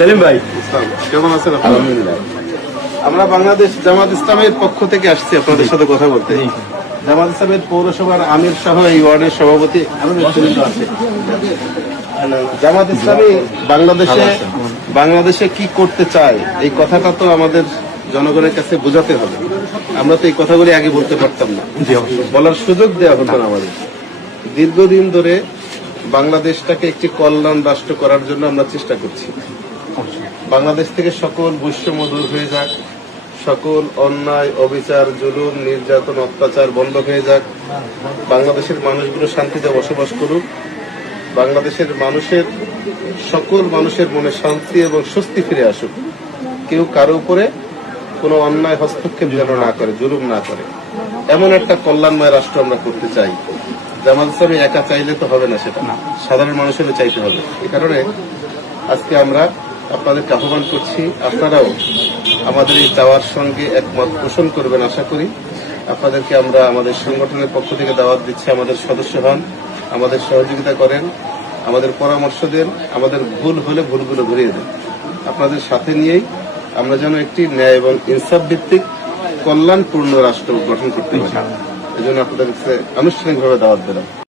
সেলিম ভাই। কেমন আছেন আপনি? আমরা বাংলাদেশ জামাত ইসলামের পক্ষ থেকে আসছি আপনাদের সাথে কথা বলতে। জামাত ইসলামের পৌরসভার আমির সহ এই ওয়ার্ডের সভাপতি আরও নেতৃবৃন্দ আছে। জামাত ইসলামী বাংলাদেশে বাংলাদেশে কি করতে চায় এই কথাটা তো আমাদের জনগণের কাছে বোঝাতে হবে। আমরা তো এই কথাগুলি আগে বলতে পারতাম না। বলার সুযোগ দেওয়া হতো না আমাদের। দীর্ঘদিন ধরে বাংলাদেশটাকে একটি কল্যাণ রাষ্ট্র করার জন্য আমরা চেষ্টা করছি। বাংলাদেশ থেকে সকল বৈষম্য দূর হয়ে যাক, সকল অন্যায়, অবিচার, জুলুম, নির্যাতন, অত্যাচার বন্ধ হয়ে যাক। বাংলাদেশের মানুষগুলো শান্তিতে বসবাস করুক। বাংলাদেশের মানুষের, সকল মানুষের মনে শান্তি এবং স্বস্তি ফিরে আসুক। কেউ কারও উপরে কোনো অন্যায়, হস্তক্ষেপ যেন না করে, জুলুম না করে। এমন একটা কল্যাণময় রাষ্ট্র আমরা করতে চাই। জামাত ইসলামী একা চাইলে তো হবে না সেটা। সাধারণ মানুষেরও চাইতে হবে। এ কারণে আজকে আমরা আপনাদেরকে আহ্বান করছি। আপনারাও আমাদের এই চাওয়ার সঙ্গে একমত পোষণ করবেন, আশা করি। আপনাদেরকে আমরা আমাদের সংগঠনের পক্ষ থেকে দাওয়াত দিচ্ছি। আমাদের সদস্য হন, আমাদের সহযোগিতা করেন, আমাদের পরামর্শ দেন, আমাদের ভুল হলে ভুলগুলো ধরিয়ে দেন। আপনাদের সাথে নিয়েই আমরা যেন একটি ন্যায় এবং ইনসাফ ভিত্তিক কল্যাণপূর্ণ রাষ্ট্র গঠন করতে পারি। এই জন্য আপনাদের আনুষ্ঠানিকভাবে দাওয়াত দিলাম।